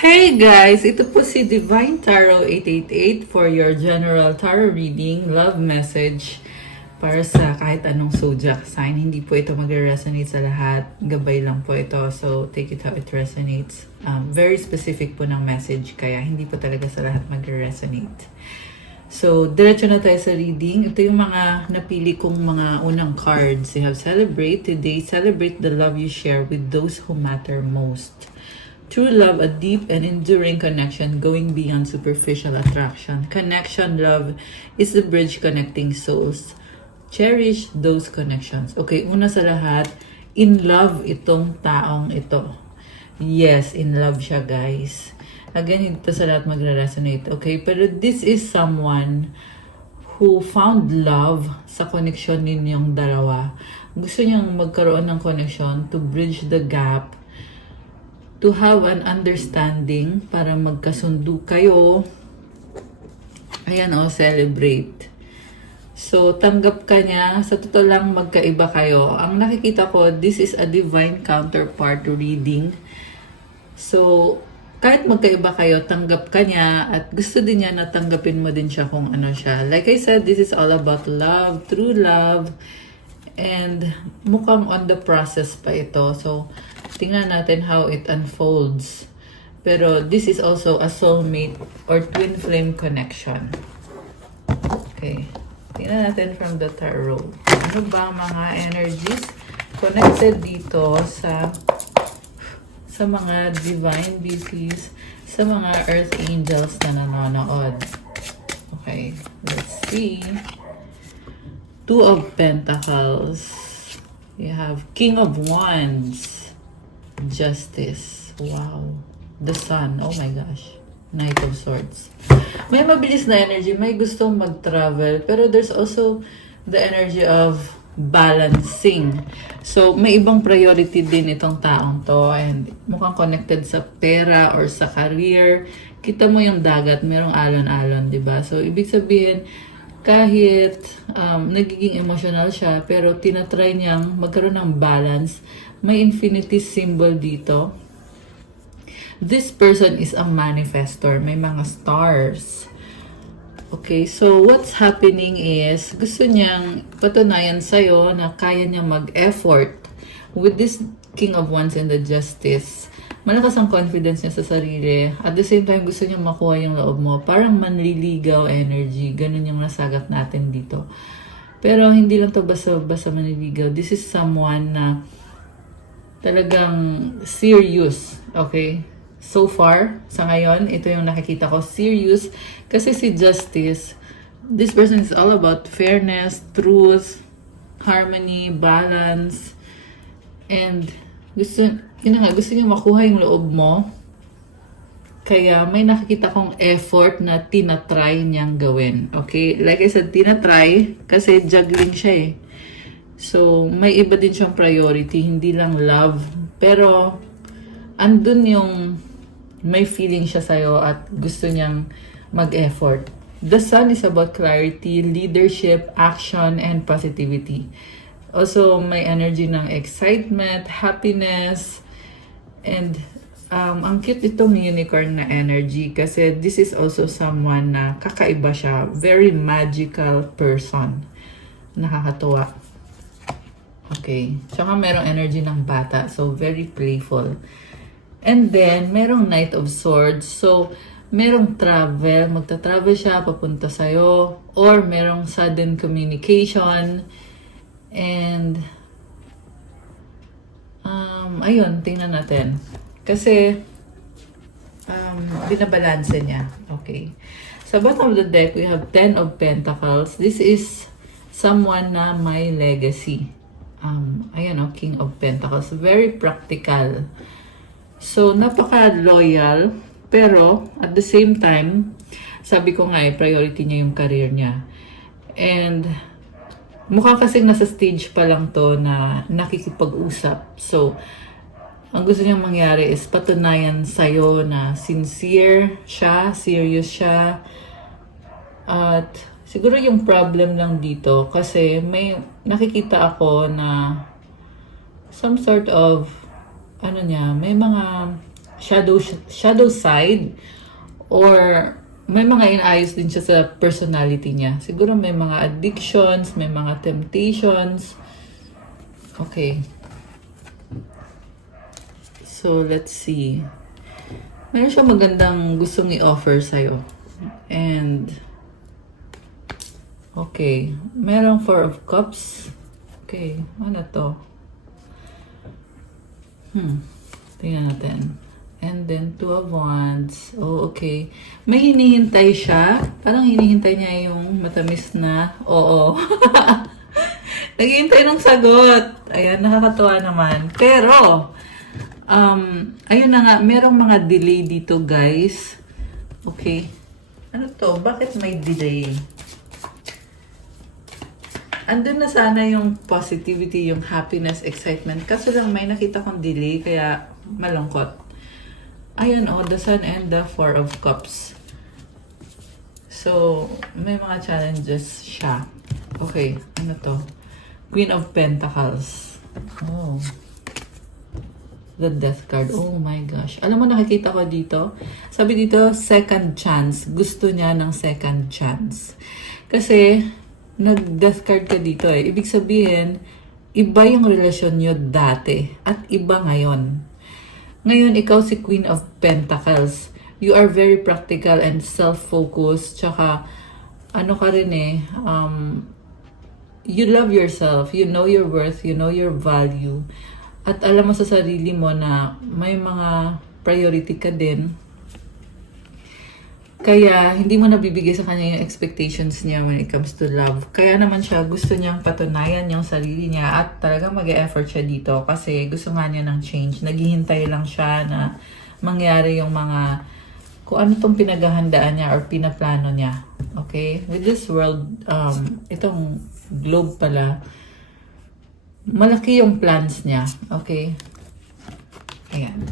Hey guys! Ito po si Divine Tarot 888 for your general tarot reading, love message para sa kahit anong zodiac sign. Hindi po ito mag-resonate sa lahat. Gabay lang po ito. So, take it how it resonates. Very specific po ng message kaya hindi po talaga sa lahat mag-resonate. So, diretso na tayo sa reading. Ito yung mga napili kong mga unang cards. You have celebrate. Today, celebrate the love you share with those who matter most. True love, a deep and enduring connection going beyond superficial attraction. Connection love is the bridge connecting souls. Cherish those connections. Okay, una sa lahat, in love itong taong ito. Yes, in love siya guys. Again, ito sa lahat magre-resonate. Okay, pero this is someone who found love sa connection ninyong dalawa. Gusto niyang magkaroon ng connection to bridge the gap, to have an understanding para magkasundo kayo. Ayan o, celebrate. So, tanggap ka niya. Sa totoo lang, magkaiba kayo. Ang nakikita ko, this is a divine counterpart reading. So, kahit magkaiba kayo, tanggap ka niya at gusto din niya na tanggapin mo din siya kung ano siya. Like I said, this is all about love, true love, and mukhang on the process pa ito. So, tingnan natin how it unfolds. Pero this is also a soulmate or twin flame connection. Okay. Tingnan natin from the tarot. Ano ba mga energies connected dito sa mga divine beings, sa mga earth angels na nanonood. Okay. Let's see. Two of Pentacles. You have King of Wands. Justice. Wow. The Sun. Oh my gosh. Knight of Swords. May mabilis na energy. May gustong mag-travel. Pero there's also the energy of balancing. So, may ibang priority din itong taong to. And mukhang connected sa pera or sa career. Kita mo yung dagat. Merong alon-alon, diba? So, ibig sabihin, kahit nagiging emotional siya, pero tinatry niyang magkaroon ng balance. May infinity symbol dito. This person is a manifestor. May mga stars. Okay, so what's happening is, gusto niyang patunayan sa'yo na kaya niya mag-effort with this King of Wands and the Justice. Malakas ang confidence niya sa sarili. At the same time, gusto niya makuha yung loob mo. Parang manliligaw energy. Ganun yung nasagat natin dito. Pero hindi lang to basta manliligaw. This is someone na talagang serious. Okay? So far, sa ngayon, ito yung nakikita ko. Serious. Kasi si Justice, this person is all about fairness, truth, harmony, balance, and gusto niya makuha yung loob mo. Kaya may nakikita kong effort na tinatry niyang gawin. Okay? Like I said, tinatry kasi juggling siya eh. So, may iba din siyang priority, hindi lang love. Pero, andun yung may feeling siya sa'yo at gusto niyang mag-effort. The Sun is about clarity, leadership, action, and positivity. Also, may energy ng excitement, happiness, and ang cute itong unicorn na energy kasi this is also someone na kakaiba siya. Very magical person. Nakakatuwa. Okay. Tsaka merong energy ng bata. So, very playful. And then, merong Knight of Swords. So, merong travel. Magta-travel siya papunta sa'yo. Or merong sudden communication. And, ayun, tingnan natin. Kasi, binabalanse niya. Okay. Sa bottom of the deck, we have 10 of Pentacles. This is someone na may legacy. Ayan o, King of Pentacles. Very practical. So, napaka-loyal. Pero, at the same time, sabi ko nga priority niya yung career niya. And, mukhang kasing nasa stage pa lang to na nakikipag-usap. So, ang gusto niyang mangyari is patunayan sa'yo na sincere siya, serious siya. At, siguro yung problem lang dito kasi may nakikita ako na some sort of may mga shadow side, or may mga inaayos din siya sa personality niya. Siguro may mga addictions, may mga temptations. Okay. So, let's see. Meron siya magandang gustong i-offer sa'yo. And, okay. Merong Four of Cups. Okay. Ano to? Tingnan natin. And then, Two of Wands. Oh, okay. May hinihintay siya. Parang hinihintay niya yung matamis na oo. Naghihintay ng sagot. Ayan, nakakatuwa naman. Pero, ayun na nga, merong mga delay dito, guys. Okay. Ano to? Bakit may delay? Andun na sana yung positivity, yung happiness, excitement. Kaso lang may nakita kong delay, kaya malungkot. Ayun, the Sun and the Four of Cups. So, may mga challenges siya. Okay, ano to? Queen of Pentacles. Oh. The Death card. Oh my gosh. Alam mo, nakikita ko dito. Sabi dito, second chance. Gusto niya ng second chance. Kasi, nag-death card ka dito eh. Ibig sabihin, iba yung relasyon nyo dati at iba ngayon. Ngayon, ikaw si Queen of Pentacles. You are very practical and self-focused. Tsaka, ano ka rin eh, you love yourself. You know your worth. You know your value. At alam mo sa sarili mo na may mga priority ka din. Kaya, hindi mo nabibigay sa kanya yung expectations niya when it comes to love. Kaya naman siya, gusto niyang patunayan yung sarili niya at talagang mag-e-effort siya dito kasi gusto nga niya ng change. Naghihintay lang siya na mangyari yung mga, kung ano tong pinaghahandaan niya or pinaplano niya. Okay? With this world, itong globe pala, malaki yung plans niya. Okay? Ayan.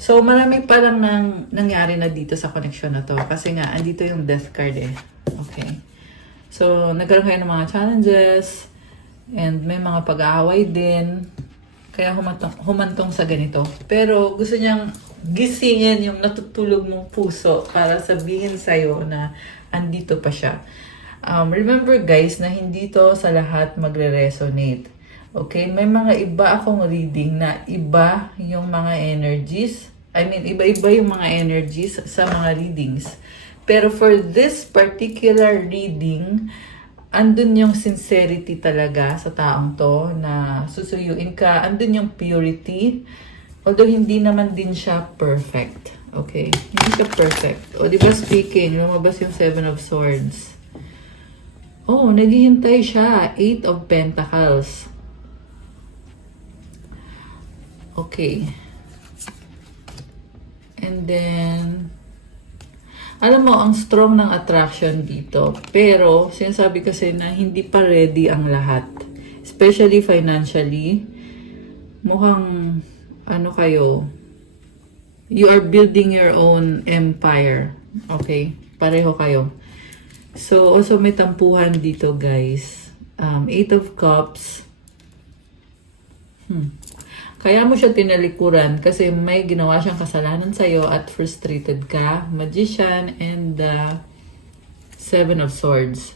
So, marami parang nangyari na dito sa connection na to. Kasi nga, andito yung death card eh. Okay. So, nagkaroon kayo ng mga challenges. And may mga pag-aaway din. Kaya humantong sa ganito. Pero gusto niyang gisingin yung natutulog mong puso para sabihin sa'yo na andito pa siya. Remember guys, na hindi to sa lahat magre-resonate. Okay, may mga iba akong reading na iba yung mga energies. I mean, iba-iba yung mga energies sa mga readings. Pero for this particular reading, andun yung sincerity talaga sa taong to na susuyuin ka. Andun yung purity. Although hindi naman din siya perfect. Okay, hindi siya perfect. O diba speaking, lumabas yung Seven of Swords. Oh, naghihintay siya. Eight of Pentacles. Okay. And then, alam mo, ang strong ng attraction dito. Pero, sinasabi kasi na hindi pa ready ang lahat. Especially financially. Mukhang, ano kayo, you are building your own empire. Okay? Pareho kayo. So, also may tampuhan dito, guys. Eight of Cups. Kaya mo siya tinalikuran kasi may ginawa siyang kasalanan sa'yo at frustrated ka. Magician and the Seven of Swords.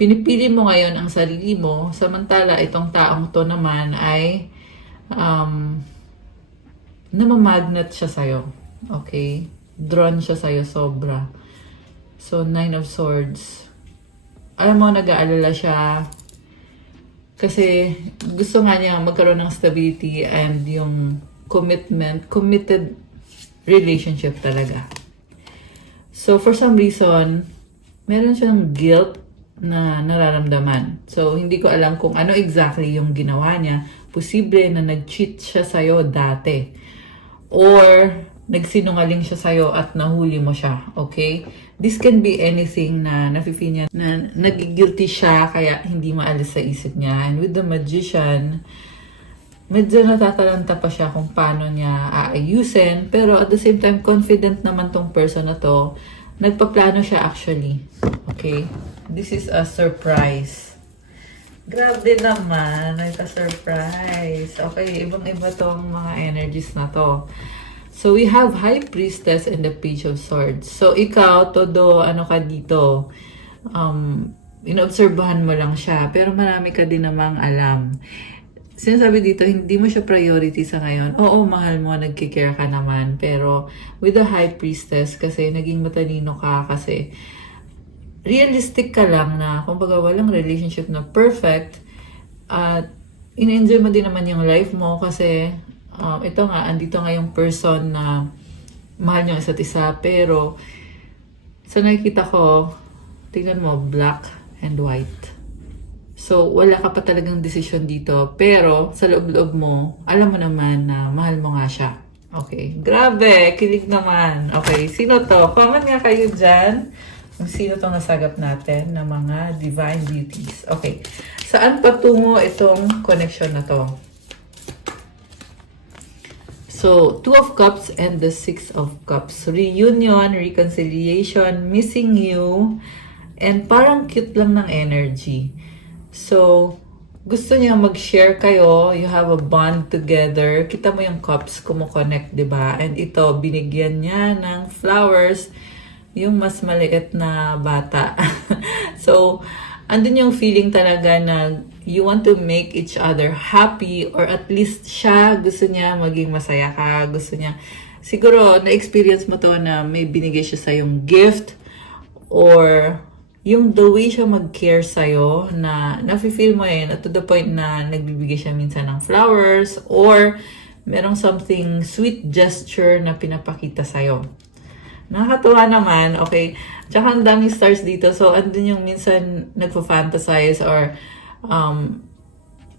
Pinipili mo ngayon ang sarili mo, samantala itong taong to naman ay namamagnet siya sa'yo. Okay? Drawn siya sa'yo sobra. So, Nine of Swords. Alam mo, nag-aalala siya kasi gusto nga niya magkaroon ng stability and yung committed relationship talaga. So, for some reason, meron siyang guilt na nararamdaman. So, hindi ko alam kung ano exactly yung ginawa niya. Posible na nag-cheat siya sa'yo dati. Or, nagsinungaling siya sa'yo at nahuli mo siya. Okay? This can be anything na nafe-feel niya na nagigilty siya kaya hindi maalis sa isip niya. And with the Magician, medyo natatalanta pa siya kung paano niya aayusin. Pero at the same time, confident naman tong person na to. Nagpaplano siya actually. Okay? This is a surprise. Grabe naman. Nagka-surprise. Okay, ibang-iba tong mga energies na to. So, we have High Priestess and the Page of Swords. So, ikaw, todo, ano ka dito, inobserbahan mo lang siya, pero marami ka din namang alam. Sinasabi dito, hindi mo siya priority sa ngayon. Oo, mahal mo, nagkikare ka naman. Pero, with the High Priestess, kasi naging matalino ka, kasi realistic ka lang na, kumbaga, walang relationship na perfect, at in-enjoy mo din naman yung life mo, kasi, ito nga, andito nga yung person na mahal niyo isa't isa, pero sa nakikita ko, tingnan mo, black and white. So, wala ka pa talagang desisyon dito, pero sa loob-loob mo, alam mo naman na mahal mo nga siya. Okay, grabe, kilig naman. Okay, sino to? Comment nga kayo dyan kung sino tong nasagap natin na mga divine beauties. Okay, saan patungo itong connection na to? So, Two of Cups and the Six of Cups. Reunion, reconciliation, missing you, and parang cute lang ng energy. So, gusto niya mag-share kayo, you have a bond together. Kita mo yung cups kumo-connect, di ba? And ito, binigyan niya ng flowers, yung mas maliit na bata. So, andun yung feeling talaga na you want to make each other happy, or at least siya, gusto niya maging masaya ka, gusto niya, siguro, na-experience mo to na may binigay siya sa yung gift, or yung the way siya mag-care sa'yo, na nafe-feel mo yun, at to the point na nagbibigay siya minsan ng flowers, or merong something sweet gesture na pinapakita sa'yo. Nakakatuwa naman, okay. Tsaka ang daming stars dito. So, andun yung minsan nagpa-fantasize or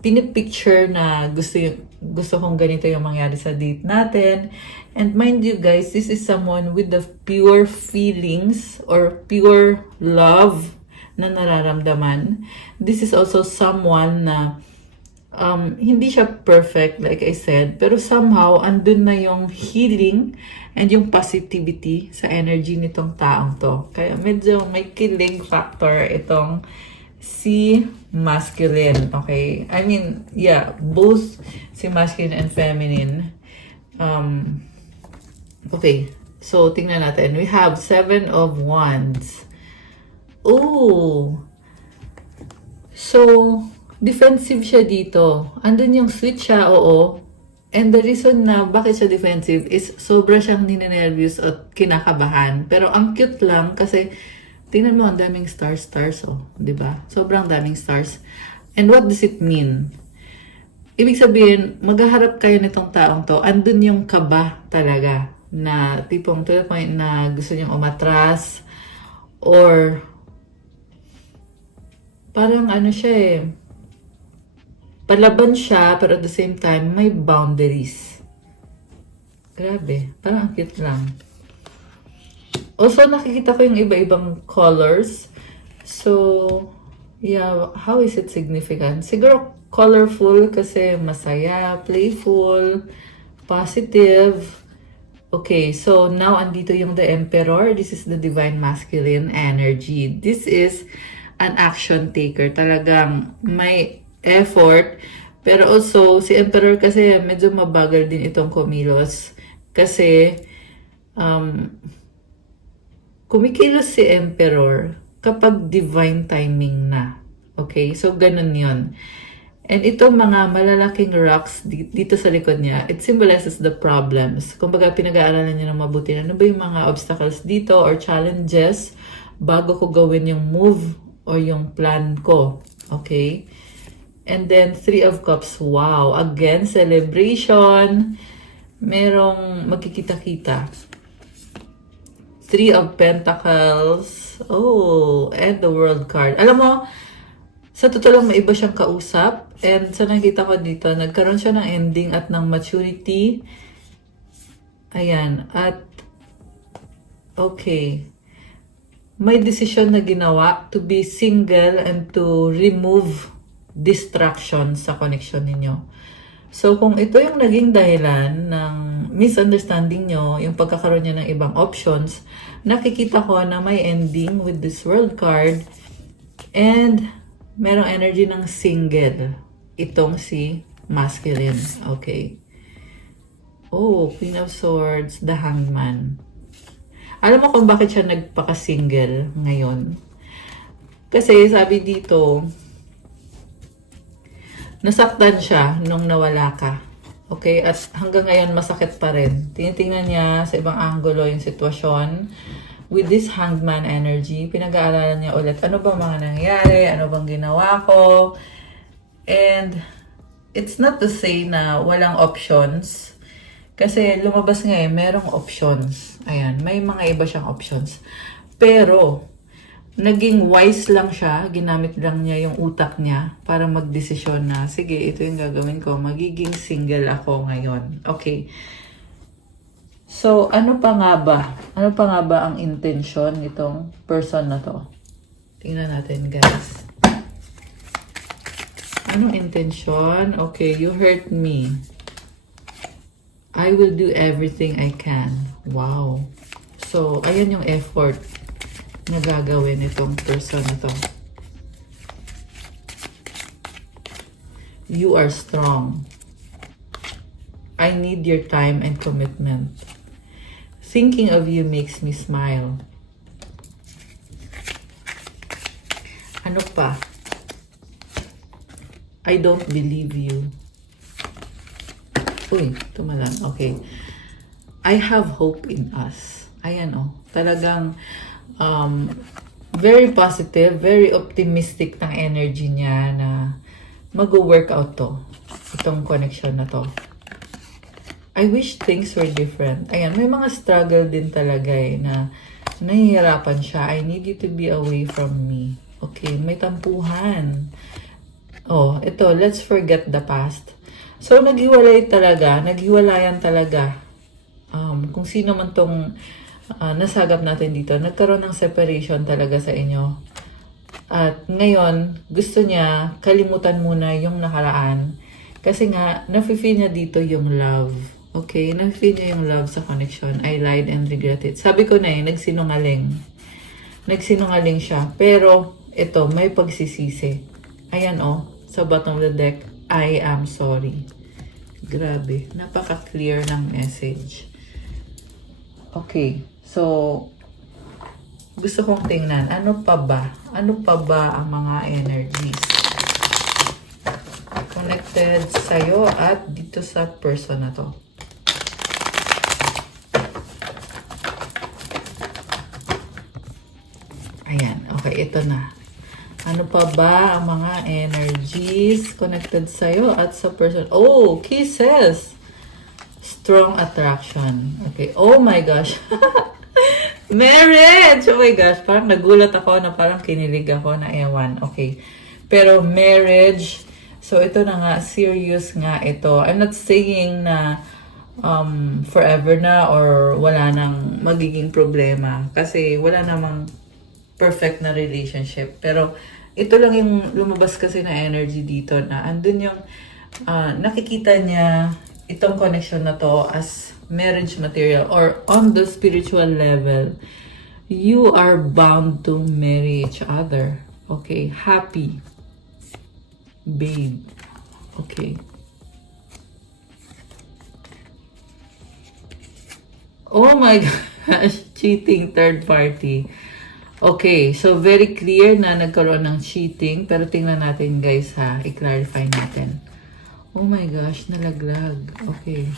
pinipicture na gusto kong ganito yung mangyari sa date natin. And mind you guys, this is someone with the pure feelings or pure love na nararamdaman. This is also someone na hindi siya perfect, like I said, pero somehow, andun na yung healing and yung positivity sa energy nitong taong to. Kaya medyo may kilig factor itong si masculine, okay? I mean, yeah, both si masculine and feminine. Okay, so tingnan natin. We have 7 of Wands. Oh! So, defensive siya dito. Andun yung sweet siya, oo. And the reason na bakit siya defensive is sobra siyang ninenervyos at kinakabahan. Pero ang cute lang kasi tingnan mo, ang daming stars, oh. Diba? Sobrang daming stars. And what does it mean? Ibig sabihin, maghaharap kayo nitong taong to, andun yung kaba talaga. Na tipong to the point na gusto niyang umatras. Or parang ano siya eh, palaban siya, pero at the same time, may boundaries. Grabe. Parang cute lang. Also, nakikita ko yung iba-ibang colors. So, yeah, how is it significant? Siguro colorful kasi masaya, playful, positive. Okay, so now andito yung the Emperor. This is the Divine Masculine energy. This is an action taker. Talagang may effort. Pero also, si Emperor kasi medyo mabagal din itong kumilos. Kasi, kumikilos si Emperor kapag divine timing na. Okay? So, ganun yun. And itong mga malalaking rocks dito sa likod niya, it symbolizes the problems. Kumbaga, pinag-aaralan niya ng mabuti. Ano ba yung mga obstacles dito or challenges bago ko gawin yung move or yung plan ko. Okay? And then, 3 of Cups. Wow! Again, celebration. Merong magkikita-kita. 3 of Pentacles. Oh, and the World card. Alam mo, sa totoo lang, may iba siyang kausap. And sa nakita ko dito, nagkaroon siya ng ending at ng maturity. Ayan. At, okay. May decision na ginawa to be single and to remove distractions sa connection ninyo. So, kung ito yung naging dahilan ng misunderstanding nyo, yung pagkakaroon niya ng ibang options, nakikita ko na may ending with this World card and merong energy ng single. Itong si masculine. Okay. Oh, Queen of Swords, the Hangman. Alam mo kung bakit siya nagpaka-single ngayon? Kasi sabi dito, nasaktan siya nung nawala ka. Okay? At hanggang ngayon masakit pa rin. Tinitingnan niya sa ibang anggulo yung sitwasyon. With this hangman energy, pinag-aaralan niya ulit, ano ba mga nangyari? Ano bang ginawa ko? And it's not to say na walang options. Kasi lumabas nga merong options. Ayan, may mga iba siyang options. Pero, naging wise lang siya. Ginamit lang niya yung utak niya para magdesisyon na, sige, ito yung gagawin ko. Magiging single ako ngayon. Okay. So, ano pa nga ba? Ano pa nga ba ang intention nitong person na to? Tingnan natin, guys. Anong intention? Okay, you hurt me. I will do everything I can. Wow. So, ayan yung effort na gagawin itong person na to. You are strong. I need your time and commitment. Thinking of you makes me smile. Ano pa? I don't believe you. Uy, tumalan. Okay. I have hope in us. Ayan talagang very positive, very optimistic ng energy niya na mag-work out to. Itong connection na to. I wish things were different. Ayan, may mga struggle din talaga na nahihirapan siya. I need you to be away from me. Okay, may tampuhan. Oh, ito, let's forget the past. So, naghiwalayan talaga. Kung sino man tong nasagap natin dito, nagkaroon ng separation talaga sa inyo. At ngayon, gusto niya kalimutan muna yung nakaraan. Kasi nga, nafe-feel niya dito yung love. Okay? Nafe-feel niya yung love sa connection. I lied and regret it. Sabi ko na nagsinungaling. Nagsinungaling siya. Pero, ito, may pagsisisi. Ayan sa bottom of the deck, I am sorry. Grabe. Napaka-clear ng message. Okay. So, gusto kong tingnan. Ano pa ba? Ano pa ba ang mga energies connected sa'yo at dito sa person na to? Ayan. Okay. Ito na. Ano pa ba ang mga energies connected sa'yo at sa person? Oh, kisses! Strong attraction. Okay. Oh my gosh. Marriage! Oh my gosh. Parang nagulat ako na parang kinilig ako na ewan. Okay. Pero marriage. So, ito na nga. Serious nga ito. I'm not saying na forever na or wala nang magiging problema. Kasi wala namang perfect na relationship. Pero, ito lang yung lumabas kasi na energy dito na andun yung nakikita niya itong connection na to as marriage material or on the spiritual level. You are bound to marry each other. Okay? Happy. Babe. Okay. Oh my gosh. Cheating third party. Okay, so very clear na nagkaroon ng cheating. Pero tingnan natin guys ha, i-clarify natin. Oh my gosh, nalaglag. Okay.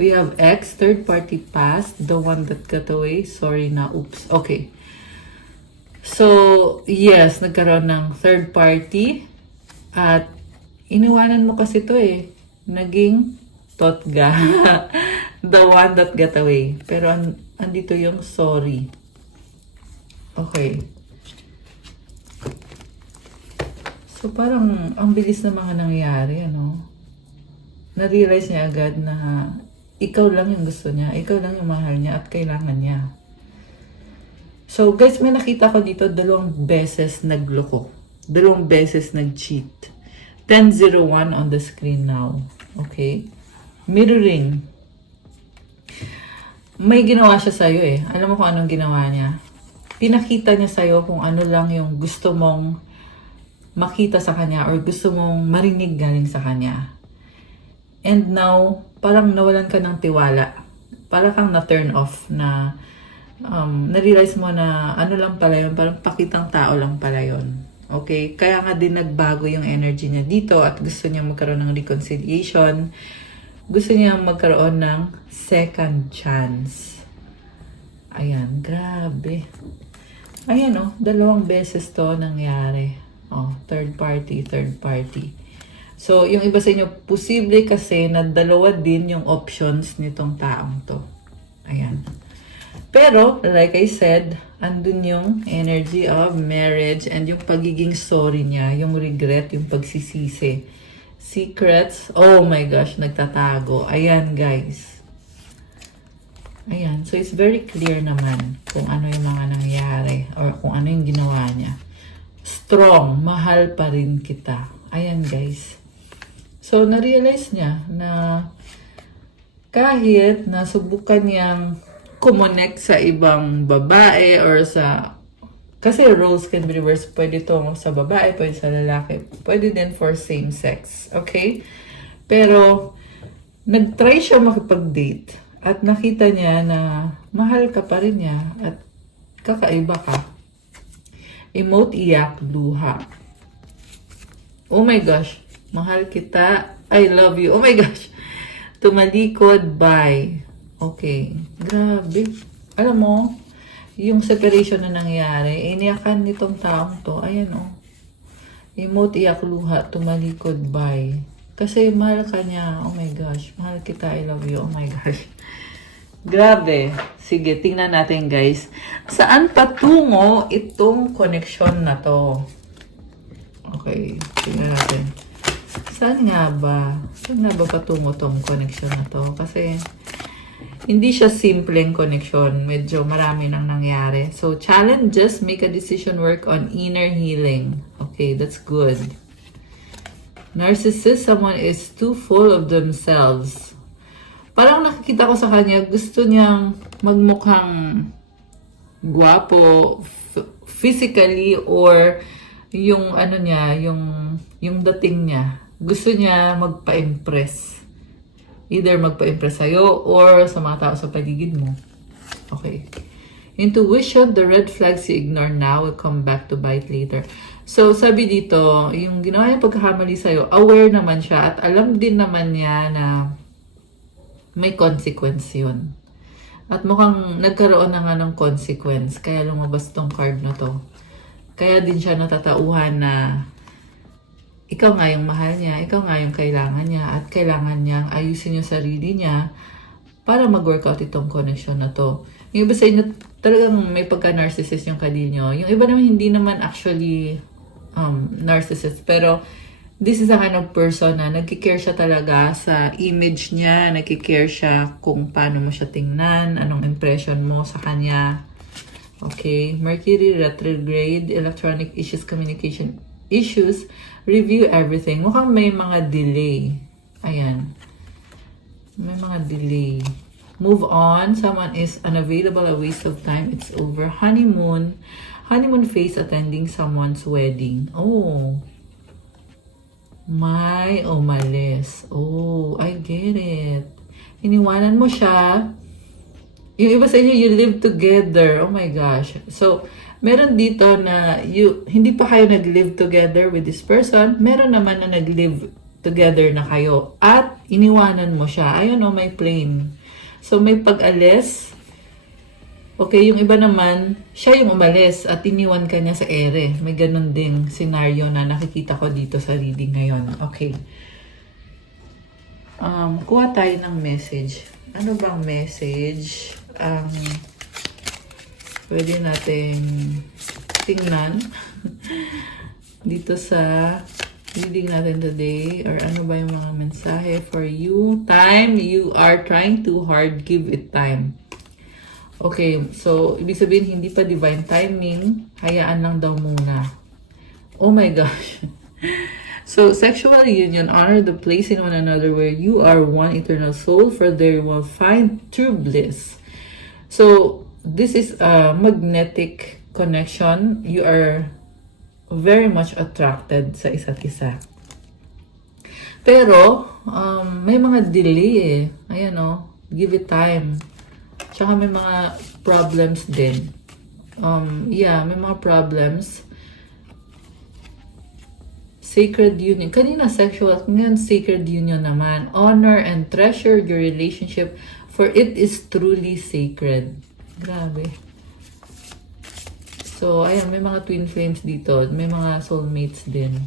We have X, third party past, the one that got away. Sorry na, oops. Okay. So, yes, nagkaroon ng third party. At iniwanan mo kasi to naging totga. The one that got away. Pero andito yung sorry. Okay. So, parang ang bilis na mga nangyayari, Na-realize niya agad na ikaw lang yung gusto niya, ikaw lang yung mahal niya at kailangan niya. So, guys, may nakita ko dito, 2 beses nagloko. 2 beses nag-cheat. 1001 on the screen now. Okay? Mirroring. May ginawa siya sa'yo Alam mo kung anong ginawa niya? Pinakita niya sa'yo kung ano lang yung gusto mong makita sa kanya or gusto mong marinig galing sa kanya. And now, parang nawalan ka ng tiwala. Parang kang na-turn off na na-realize mo na ano lang pala yun, parang pakitang tao lang pala yun. Okay? Kaya nga din nagbago yung energy niya dito at gusto niya magkaroon ng reconciliation. Gusto niya magkaroon ng second chance. Ayan, grabe. Ayan oh, 2 beses to nangyari. Oh, third party. So, yung iba sa inyo, posible kasi na 2 din yung options nitong taong to. Ayan. Pero, like I said, andun yung energy of marriage and yung pagiging sorry niya, yung regret, yung pagsisisi. Secrets, oh my gosh, nagtatago. Ayan, guys. Ayan, so it's very clear naman kung ano yung mga nangyari or kung ano yung ginawa niya. Strong, mahal pa rin kita. Ayan, guys. So, na-realize niya na kahit nasubukan niyang kumonect sa ibang babae or sa... Kasi roles can be reversed. Pwede to sa babae, pwede sa lalaki. Pwede din for same sex. Okay? Pero, nag-try siya makipag-date. At nakita niya na mahal ka pa rin niya. At kakaiba ka. Emote, iyak, luha. Oh my gosh. Mahal kita. I love you. Oh my gosh. Tumalikod, bye. Okay. Grabe. Alam mo, yung separation na nangyari, iniyakan nitong taong to. Ayan oh. Emote, iyak, luha, tumalikod, bye. Kasi mahal ka niya. Oh my gosh. Mahal kita, I love you. Oh my gosh. Grabe. Sige, tingnan natin guys. Saan patungo itong connection na to? Okay. Tingnan natin. Saan nga ba? Saan nga ba patungo tong connection na to? Kasi hindi siya simpleng connection. Medyo marami nang nangyari. So, challenges, make a decision, work on inner healing. Okay, that's good. Narcissist, someone is too full of themselves. Parang nakikita ko sa kanya, gusto niyang magmukhang guwapo, physically, or yung ano niya, yung dating niya. Gusto niya magpa-impress. Either magpa-impress sa'yo or sa mga tao sa paligid mo. Okay. Intuition, the red flags you ignore now will come back to bite later. So, sabi dito, yung ginawa yung pagkakamali sa'yo, aware naman siya at alam din naman niya na may consequence yun. At mukhang nagkaroon na nga ng consequence, kaya lumabas tong card na to. Kaya din siya natatauhan na ikaw nga yung mahal niya, ikaw nga yung kailangan niya, at kailangan niyang ayusin yung sarili niya para mag-workout itong connection na to. Yung iba sa inyo, talagang may pagka-narcissist yung kadinyo. Yung iba naman hindi naman actually narcissist, pero this is a kind of person na nagkikare siya talaga sa image niya, nagkikare siya kung paano mo siya tingnan, anong impression mo sa kanya. Okay, Mercury retrograde, electronic issues, communication issues, review everything. Mukhang may mga delay. Ayan. May mga delay. Move on. Someone is unavailable, a waste of time. It's over. Honeymoon. Honeymoon phase, attending someone's wedding. Oh. May umalis. Oh, I get it. Iniwanan mo siya. Yung iba sa inyo, you live together. Oh my gosh. So, meron dito na hindi pa kayo nag-live together with this person. Meron naman na nag-live together na kayo. At iniwanan mo siya. Ayun o, may plane. So, may pag-alis. Okay, yung iba naman, siya yung umalis at iniwan ka niya sa ere. May ganun ding scenario na nakikita ko dito sa reading ngayon. Okay. Kuha tayo ng message. Ano bang message? Pwede natin tingnan dito sa reading natin today, or ano ba yung mga mensahe for you. Time, you are trying too hard, give it time. Okay, so ibig sabihin hindi pa divine timing, hayaan lang daw muna. Oh my gosh. So, sexual union, honor the place in one another where you are one eternal soul, for there you will find true bliss. So, this is a magnetic connection. You are very much attracted sa isa't isa. Pero, may mga delay eh. Ayan give it time. Tsaka may mga problems din. Yeah, may mga problems. Sacred union. Kanina sexual, ngayon sacred union naman. Honor and treasure your relationship for it is truly sacred. Grabe. So, ayan, may mga twin flames dito. May mga soulmates din.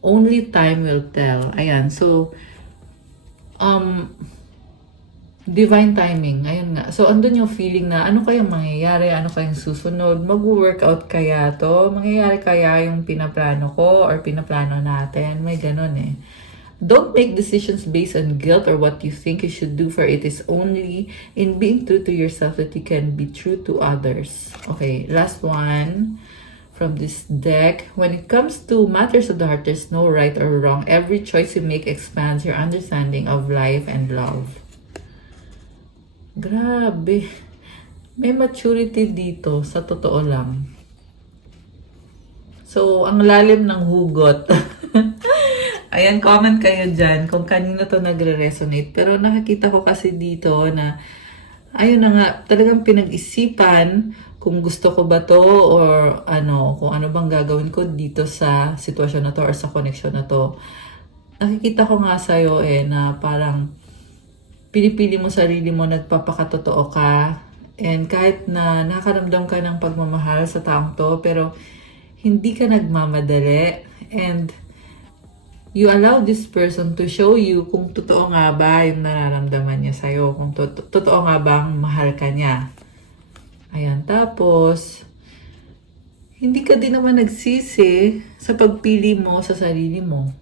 Only time will tell. Ayan, so, divine timing. Ayun nga. So, andun yung feeling na ano kayang mangyayari, ano kayang susunod, mag-workout kaya to, mangyayari kaya yung pinaplano ko or pinaplano natin. May ganun eh. Don't make decisions based on guilt or what you think you should do, for it is only in being true to yourself that you can be true to others. Okay, last one from this deck. When it comes to matters of the heart, there's no right or wrong. Every choice you make expands your understanding of life and love. Grabe. May maturity dito, sa totoo lang. So, ang lalim ng hugot. Ayan, comment kayo dyan kung kanino to nagre-resonate. Pero nakikita ko kasi dito na, ayun na nga, talagang pinag-isipan kung gusto ko ba to or kung ano bang gagawin ko dito sa sitwasyon na to or sa connection na to. Nakikita ko nga sa'yo na parang pinipili mo sarili mo, nagpapakatotoo ka, and kahit na nakaramdam ka ng pagmamahal sa taong to, pero hindi ka nagmamadali, and you allow this person to show you kung totoo nga ba yung nararamdaman niya sa'yo, kung totoo nga bang mahal ka niya. Ayan, tapos, hindi ka din naman nagsisi sa pagpili mo sa sarili mo.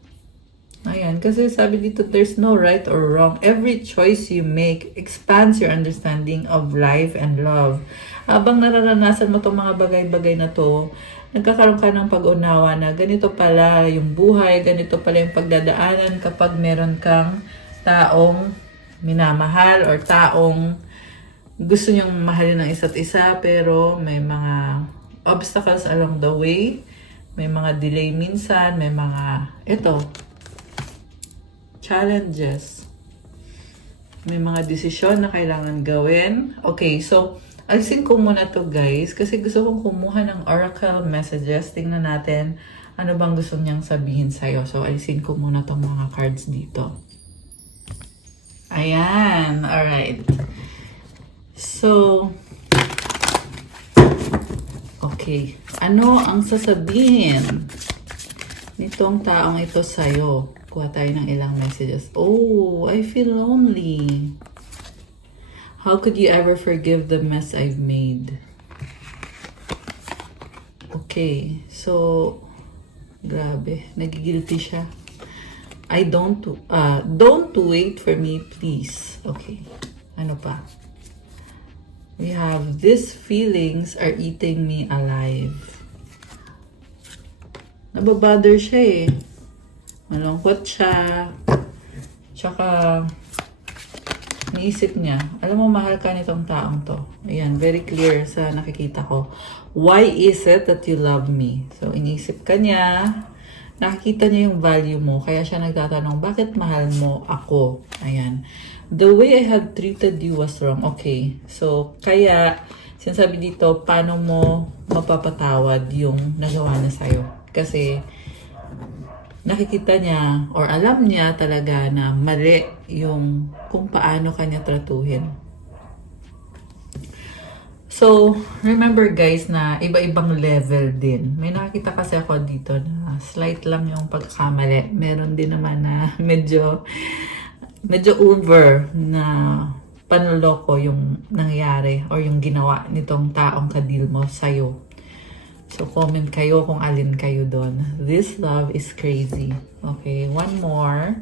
Ayan, kasi sabi dito, there's no right or wrong. Every choice you make expands your understanding of life and love. Habang nararanasan mo itong mga bagay-bagay na to, nagkakaroon ka ng pag-unawa na ganito pala yung buhay, ganito pala yung pagdadaanan kapag meron kang taong minamahal or taong gusto niyong mahalin ng isa't isa, pero may mga obstacles along the way, may mga delay minsan, may mga, challenges. May mga desisyon na kailangan gawin. Okay, so, alisin ko muna to guys, kasi gusto kong kumuha ng oracle messages. Tingnan natin ano bang gusto niyang sabihin sa'yo. So, alisin ko muna tong mga cards dito. Ayan, alright. So, okay. Ano ang sasabihin nitong taong ito sa'yo? Kuha tayo ng ilang messages. Oh, I feel lonely. How could you ever forgive the mess I've made? Okay, so, grabe. Nagigilty siya. Don't wait for me, please. Okay, ano pa? We have, these feelings are eating me alive. Nababother siya eh. Malungkot siya. Tsaka, naisip niya, alam mo, mahal ka nitong taong to. Ayan, very clear sa nakikita ko. Why is it that you love me? So, iniisip ka niya, nakikita niya yung value mo, kaya siya nagtatanong, bakit mahal mo ako? Ayan. The way I have treated you was wrong. Okay. So, kaya, sinasabi dito, paano mo mapapatawad yung nagawa na sa'yo? Kasi, nakikita niya or alam niya talaga na mali yung kung paano kanya tratuhin. So, remember guys na iba-ibang level din. May nakikita kasi ako dito na slight lang yung pagkakamali. Meron din naman na medyo over na panloloko yung nangyari or yung ginawa nitong taong kadil mo sa'yo. So, comment kayo kung alin kayo doon. This love is crazy. Okay, one more.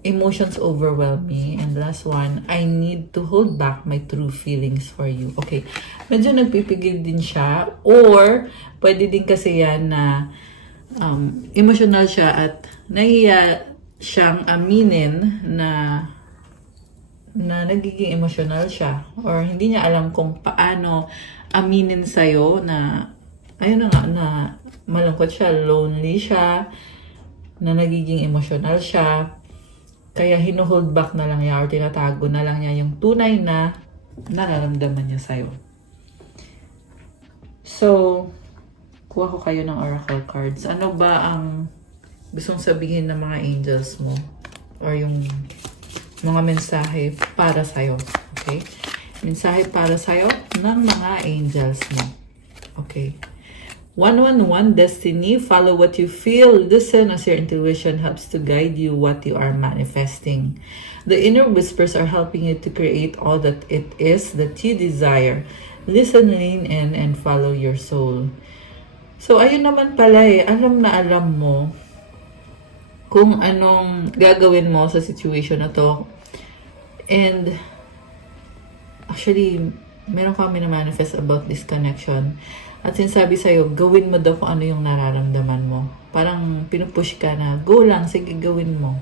Emotions overwhelm me. And last one, I need to hold back my true feelings for you. Okay, medyo nagpipigil din siya. Or, pwede din kasi yan na emotional siya at nahiya siyang aminin na nagiging emotional siya. Or hindi niya alam kung paano aminin sa'yo na ayun na nga, na malungkot siya, lonely siya, na nagiging emotional siya. Kaya hinuhold back na lang niya or tinatago na lang niya yung tunay na nararamdaman niya sa'yo. So, kuha ko kayo ng oracle cards. Ano ba ang gustong sabihin ng mga angels mo? Or yung mga mensahe para sa'yo. Okay? Mensahe para sa'yo ng mga angels mo. Okay. 111 Destiny. Follow what you feel. Listen as your intuition helps to guide you what you are manifesting. The inner whispers are helping you to create all that it is that you desire. Listen, lean in, and follow your soul. So, ayun naman pala alam na alam mo kung anong gagawin mo sa situation na to. And, actually, meron kami na manifest about this connection. At sinasabi sa'yo, gawin mo daw kung ano yung nararamdaman mo. Parang pinupush ka na, go lang, sige, gawin mo.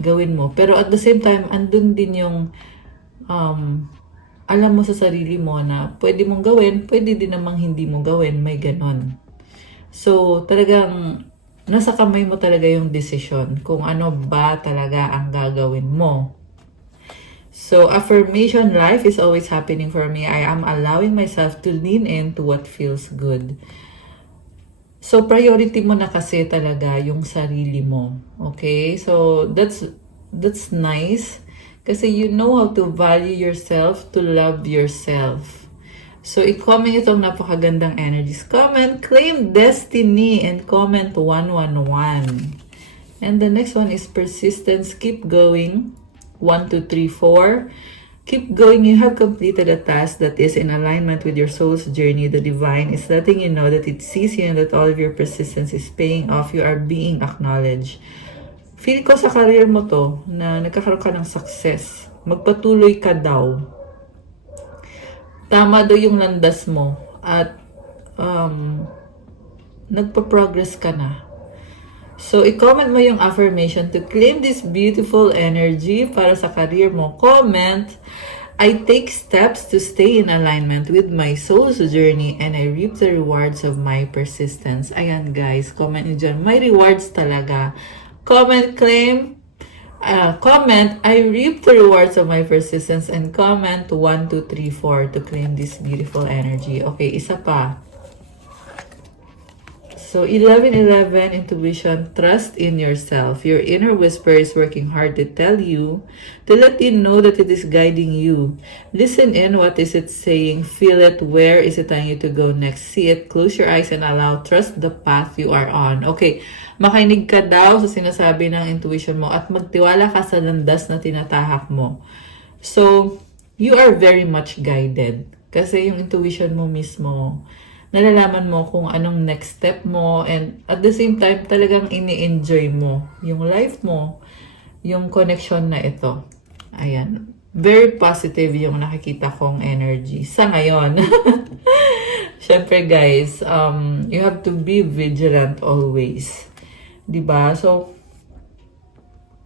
Gawin mo. Pero at the same time, andun din yung, alam mo sa sarili mo na pwede mong gawin, pwede din namang hindi mo gawin, may ganon. So, talagang, nasa kamay mo talaga yung decision kung ano ba talaga ang gagawin mo. So, affirmation, life is always happening for me. I am allowing myself to lean into what feels good. So, priority mo na kasi talaga yung sarili mo. Okay? So, that's nice. Kasi you know how to value yourself, to love yourself. So, i-comment itong napakagandang energies. Comment, claim destiny, and comment 111. And the next one is persistence. Keep going. 1, 2, 3, 4. Keep going. You have completed a task that is in alignment with your soul's journey. The divine is letting you know that it sees you and that all of your persistence is paying off. You are being acknowledged. Feel ko sa career mo to na nagkakaroon ka ng success. Magpatuloy ka daw. Tama daw yung landas mo at nagpa-progress ka na. So, i-comment mo yung affirmation to claim this beautiful energy para sa career mo. Comment, I take steps to stay in alignment with my soul's journey and I reap the rewards of my persistence. Ayan guys, comment nyo dyan. May rewards talaga. Comment, claim, comment, I reap the rewards of my persistence and comment 1, 2, 3, 4 to claim this beautiful energy. Okay, isa pa. So, 1111, intuition, trust in yourself. Your inner whisper is working hard to tell you, to let you know that it is guiding you. Listen in, what is it saying? Feel it, where is it telling you to go next? See it, close your eyes and allow, trust the path you are on. Okay, makinig ka daw sa sinasabi ng intuition mo at magtiwala ka sa landas na tinatahak mo. So, you are very much guided. Kasi yung intuition mo mismo, nalalaman mo kung anong next step mo and at the same time talagang ini-enjoy mo yung life mo, yung connection na ito. Ayan. Very positive yung nakikita kong energy sa ngayon. Syempre guys, you have to be vigilant always. Diba? So,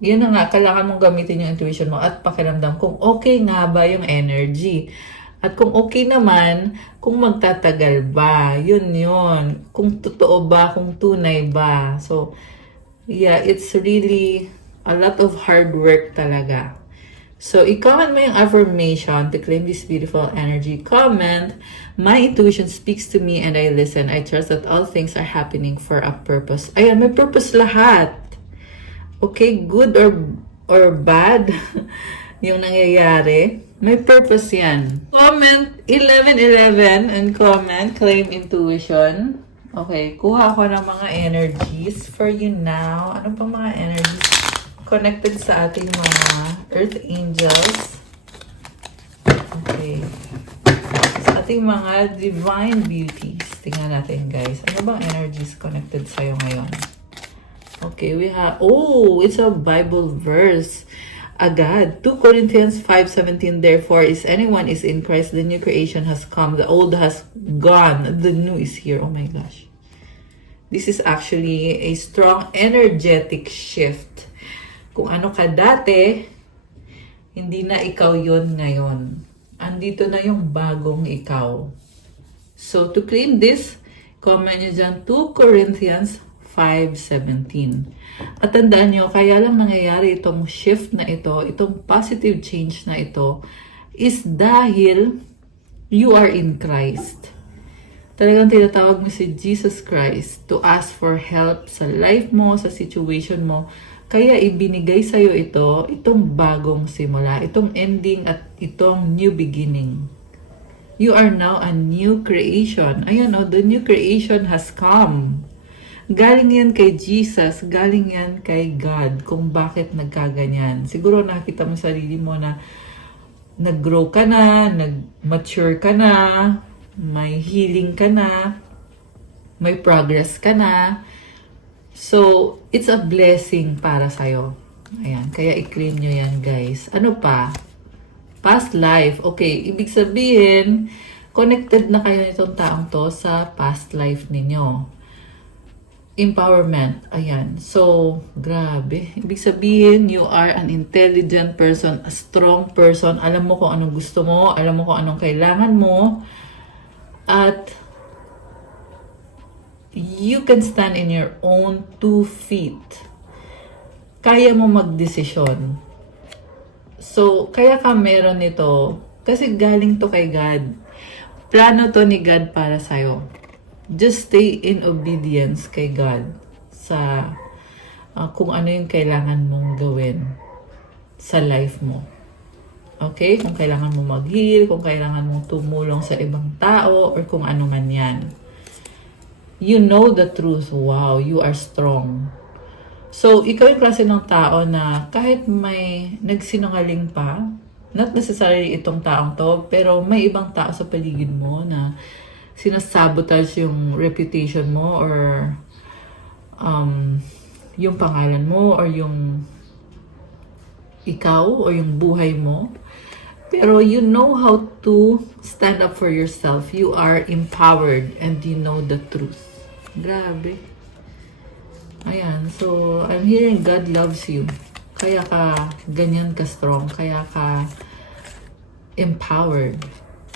yun na nga, kailangan mong gamitin yung intuition mo at pakiramdam kung okay nga ba yung energy. At kung okay naman, kung magtatagal ba, yun. Kung totoo ba, kung tunay ba. So, yeah, it's really a lot of hard work talaga. So, i-comment mo yung affirmation to claim this beautiful energy. Comment, my intuition speaks to me and I listen. I trust that all things are happening for a purpose. Ayan, may purpose lahat. Okay, good or bad yung nangyayari. May purpose yan. Comment 1111 and comment claim intuition. Okay, kuha ako ng mga energies for you now. Ano pang mga energies connected sa ating mga earth angels? Okay. Sa ating mga divine beauties. Tingnan natin guys. Ano bang energies connected sa'yo ngayon? Okay, we have, it's a Bible verse. Agad. 2 Corinthians 5:17, therefore, if anyone is in Christ, the new creation has come. The old has gone. The new is here. Oh my gosh. This is actually a strong energetic shift. Kung ano ka dati, hindi na ikaw yon ngayon. Andito na yung bagong ikaw. So, to claim this, comment nyo dyan 2 Corinthians 5:17. At tandaan nyo, kaya lang nangyayari itong shift na ito, itong positive change na ito, is dahil you are in Christ. Talagang tinatawag mo si Jesus Christ to ask for help sa life mo, sa situation mo. Kaya ibinigay sa'yo ito, itong bagong simula, itong ending at itong new beginning. You are now a new creation. Ayan o, the new creation has come. Galing yan kay Jesus, galing yan kay God kung bakit nagkaganyan. Siguro nakita mo sarili mo na nag-grow ka na, nag-mature ka na, may healing ka na, may progress ka na. So, it's a blessing para sa'yo. Ayan, kaya i-claim nyo yan, guys. Ano pa? Past life. Okay, ibig sabihin, connected na kayo nitong taong to sa past life ninyo. Empowerment. Ayan. So, grabe. Ibig sabihin, you are an intelligent person, a strong person. Alam mo kung anong gusto mo, alam mo kung anong kailangan mo, at you can stand in your own 2 feet. Kaya mo magdesisyon. So, kaya ka meron nito, kasi galing to kay God. Plano to ni God para sa'yo. Just stay in obedience kay God sa kung ano yung kailangan mong gawin sa life mo. Okay? Kung kailangan mo mag-heal, kung kailangan mong tumulong sa ibang tao, or kung ano man yan. You know the truth. Wow, you are strong. So, ikaw yung klase ng tao na kahit may nagsinungaling pa, not necessarily itong taong to, pero may ibang tao sa paligid mo na sinasabotage yung reputation mo or yung pangalan mo or yung ikaw o yung buhay mo. Pero you know how to stand up for yourself. You are empowered and you know the truth. Grabe. Ayan. So, I'm hearing God loves you. Kaya ka ganyan ka strong. Kaya ka empowered.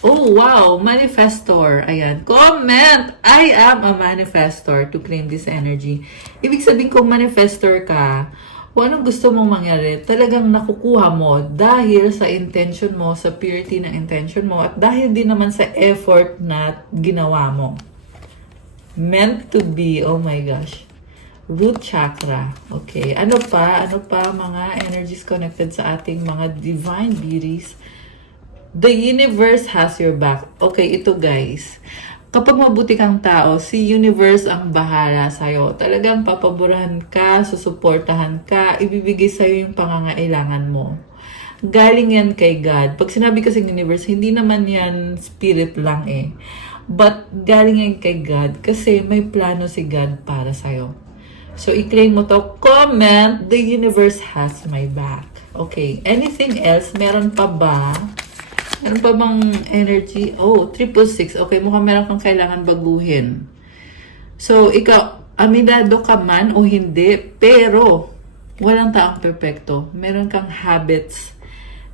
Oh, wow! Manifestor. Ayan. Comment! I am a manifestor to claim this energy. Ibig sabihin kung manifestor ka, kung anong gusto mong mangyari, talagang nakukuha mo dahil sa intention mo, sa purity ng intention mo, at dahil din naman sa effort na ginawa mo. Meant to be. Oh my gosh. Root chakra. Okay. Ano pa? Ano pa mga energies connected sa ating mga divine beauties? The universe has your back. Okay, ito guys. Kapag mabuti kang tao, si universe ang bahala sa'yo. Talagang papaborahan ka, susuportahan ka, ibibigay sa'yo yung pangangailangan mo. Galing yan kay God. Pag sinabi kasi universe, hindi naman yan spirit lang eh. But galing yan kay God kasi may plano si God para sa'yo. So, i-claim mo to. Comment, the universe has my back. Okay, anything else? Meron pa ba? Meron pa bang energy? Oh, 666. Okay, mukhang meron kang kailangan baguhin. So, ikaw, aminado ka man o hindi, pero walang taong perfecto. Meron kang habits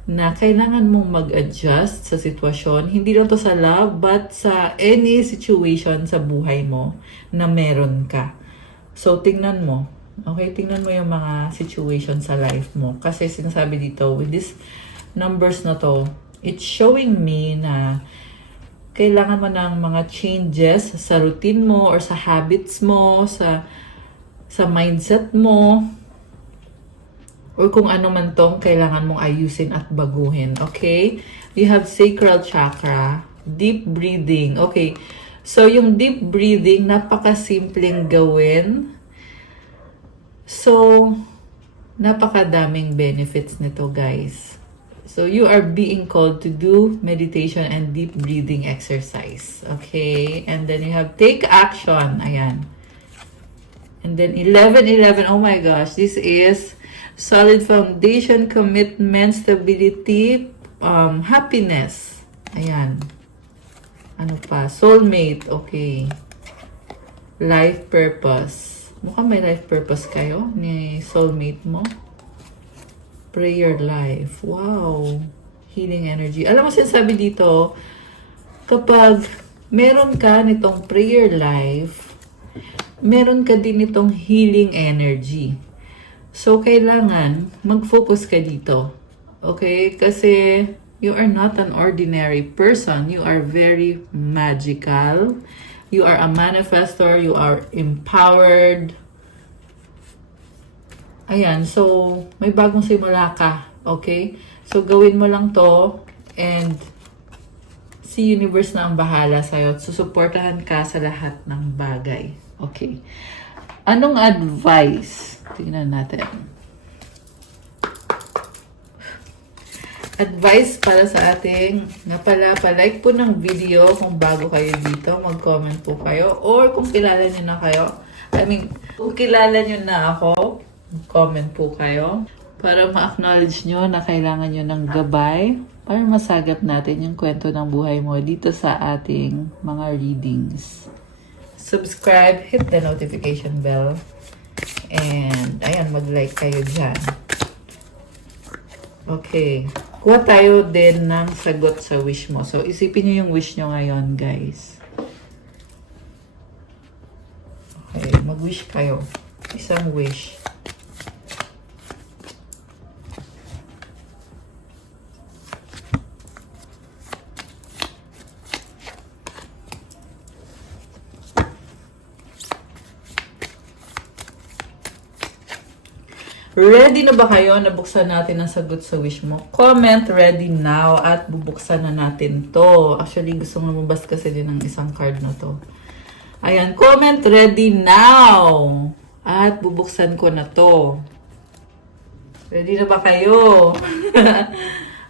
na kailangan mong mag-adjust sa sitwasyon. Hindi lang to sa love, but sa any situation sa buhay mo na meron ka. So, tingnan mo. Okay, tingnan mo yung mga situation sa life mo. Kasi sinasabi dito, with these numbers na to, it's showing me na kailangan mo ng mga changes sa routine mo or sa habits mo, sa mindset mo, or kung ano man tong kailangan mong ayusin at baguhin. Okay? You have sacral chakra, deep breathing. Okay. So, yung deep breathing, napakasimpleng gawin. So, napakadaming benefits nito, guys. So, you are being called to do meditation and deep breathing exercise. Okay? And then you have take action. Ayan. And then 1111. Oh my gosh. This is solid foundation, commitment, stability, happiness. Ayan. Ano pa? Soulmate. Okay. Life purpose. Mukhang may life purpose kayo ni soulmate mo. Prayer life. Wow. Healing energy. Alam mo, sinasabi dito, kapag meron ka nitong prayer life, meron ka din itong healing energy. So, kailangan mag-focus ka dito. Okay? Kasi you are not an ordinary person. You are very magical. You are a manifestor. You are empowered. Ayan. So, may bagong simula ka. Okay? So, gawin mo lang to and si universe na ang bahala sa'yo. Susuportahan ka sa lahat ng bagay. Okay. Anong advice? Tingnan natin. Advice para sa ating, nga pala, pa-like po ng video kung bago kayo dito, mag-comment po kayo, or kung kilala nyo na kayo, kung kilala nyo na ako, comment po kayo, para ma-acknowledge nyo na kailangan nyo ng gabay, para masagap natin yung kwento ng buhay mo dito sa ating mga readings. Subscribe, hit the notification bell, and ayan, mag-like kayo dyan. Okay. Kuha tayo din ng sagot sa wish mo. So, isipin nyo yung wish nyo ngayon, guys. Okay, mag-wish kayo. Isang wish. Ready na ba kayo? Nabuksan natin ang sagot sa wish mo. Comment ready now at bubuksan na natin to. Actually, gusto mo lumabas kasi din ng isang card na to. Ayan, comment ready now. At bubuksan ko na to. Ready na ba kayo?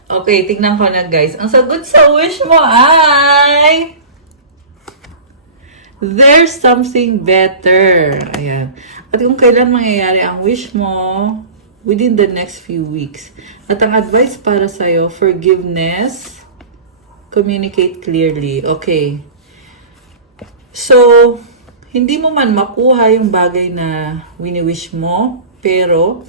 Okay, tingnan ko na guys. Ang sagot sa wish mo ay... There's something better. Ayan. At kung kailan mangyayari ang wish mo, within the next few weeks. At ang advice para sa'yo, forgiveness, communicate clearly. Okay. So, hindi mo man makuha yung bagay na wini-wish mo, pero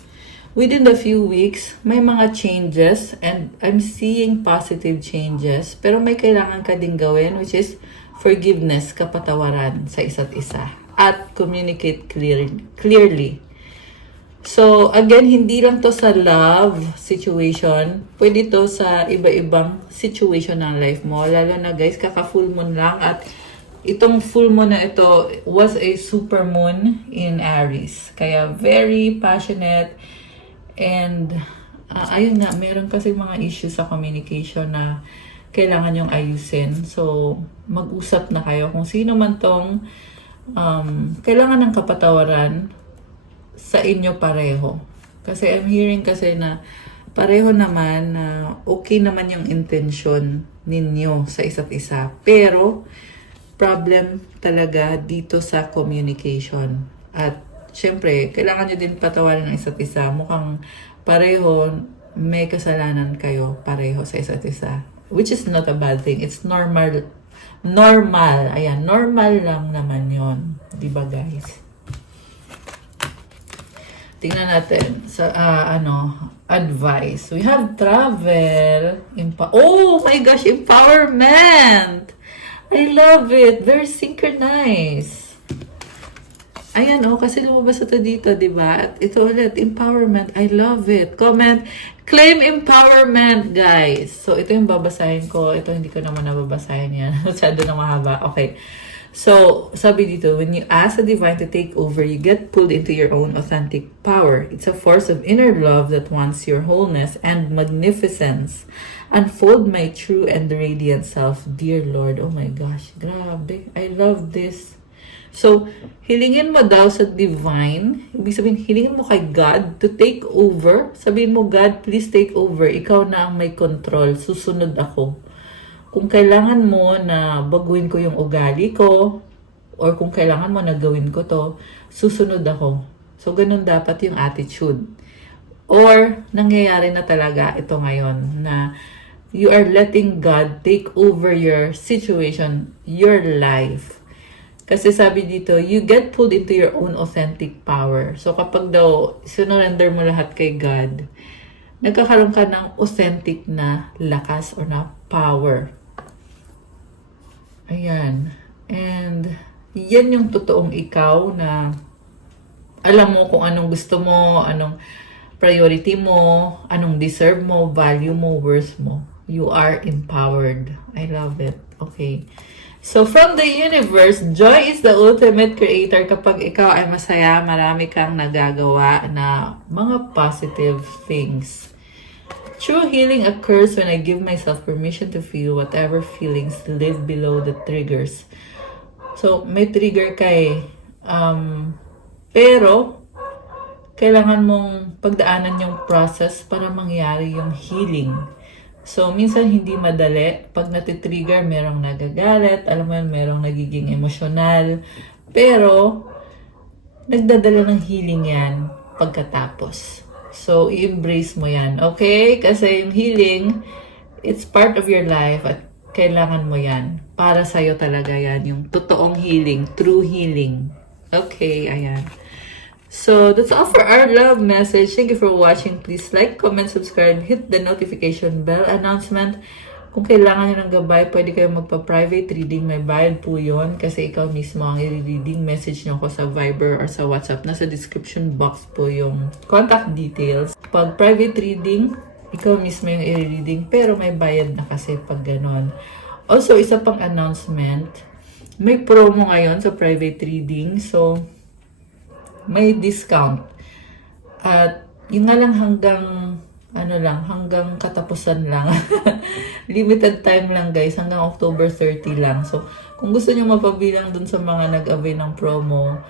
within the few weeks, may mga changes and I'm seeing positive changes. Pero may kailangan ka ding gawin, which is forgiveness, kapatawaran sa isa't isa. At communicate clearly. So, again, hindi lang to sa love situation. Pwede to sa iba-ibang situation ng life mo. Lalo na guys, kaka-full moon lang. At itong full moon na ito was a super moon in Aries. Kaya very passionate. And, ayun nga, meron kasi mga issues sa communication na kailangan yung ayusin. So, mag-usap na kayo kung sino man tong kailangan ng kapatawaran sa inyo pareho. Kasi I'm hearing kasi na pareho naman na okay naman yung intention ninyo sa isa't isa. Pero, problem talaga dito sa communication. At, syempre, kailangan nyo din patawaran ng isa't isa. Mukhang pareho, may kasalanan kayo pareho sa isa't isa. Which is not a bad thing. It's normal. Normal. Ayan, normal lang naman yon, di ba guys? Tingnan natin sa advice. We have travel. Oh my gosh, empowerment. I love it. Very synchronized. Ayan, kasi lumabas ito dito, di ba? At ito ulit, empowerment. I love it. Comment, claim empowerment, guys. So, ito yung babasahin ko. Ito, hindi ko naman nababasahin yan. Masyado na mahaba. Okay. So, sabi dito, when you ask the divine to take over, you get pulled into your own authentic power. It's a force of inner love that wants your wholeness and magnificence. Unfold my true and radiant self, dear Lord. Oh my gosh, grabe. I love this. So, hilingin mo daw sa divine, ibig sabihin, hilingin mo kay God to take over. Sabihin mo, God, please take over. Ikaw na ang may control. Susunod ako. Kung kailangan mo na baguhin ko yung ugali ko, or kung kailangan mo na gawin ko to, susunod ako. So, ganun dapat yung attitude. Or, nangyayari na talaga ito ngayon na you are letting God take over your situation, your life. Kasi sabi dito, you get pulled into your own authentic power. So kapag daw sinurrender mo lahat kay God, nagkakaroon ka ng authentic na lakas or na power. Ayan. And yan yung totoong ikaw na alam mo kung anong gusto mo, anong priority mo, anong deserve mo, value mo, worth mo. You are empowered. I love it. Okay. So, from the universe, joy is the ultimate creator. Kapag ikaw ay masaya, marami kang nagagawa na mga positive things. True healing occurs when I give myself permission to feel whatever feelings live below the triggers. So, may trigger ka eh. Pero, kailangan mong pagdaanan yung process para mangyari yung healing. So, minsan hindi madali. Pag natitrigger, merong nagagalit. Alam mo yun, merong nagiging emosyonal. Pero, nagdadala ng healing yan pagkatapos. So, i-embrace mo yan. Okay? Kasi yung healing, it's part of your life at kailangan mo yan. Para sa'yo talaga yan. Yung totoong healing, true healing. Okay, ayan. So, that's all for our love message. Thank you for watching. Please like, comment, subscribe, hit the notification bell announcement. Kung kailangan nyo ng gabay, pwede kayo magpa-private reading. May bayad po yun kasi ikaw mismo ang i-reading. Message nyo ko sa Viber or sa WhatsApp. Nasa description box po yung contact details. Pag private reading, ikaw mismo yung i-reading. Pero may bayad na kasi pag ganon. Also, isa pang announcement. May promo ngayon sa private reading. So, may discount. At yun nga lang hanggang katapusan lang. Limited time lang guys, hanggang October 30 lang. So, kung gusto nyo mapabilang dun sa mga nag-avail ng promo,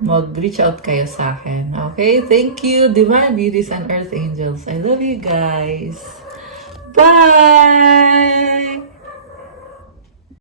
mag-reach out kayo sa akin. Okay? Thank you, Divine Beauties and Earth Angels. I love you guys. Bye!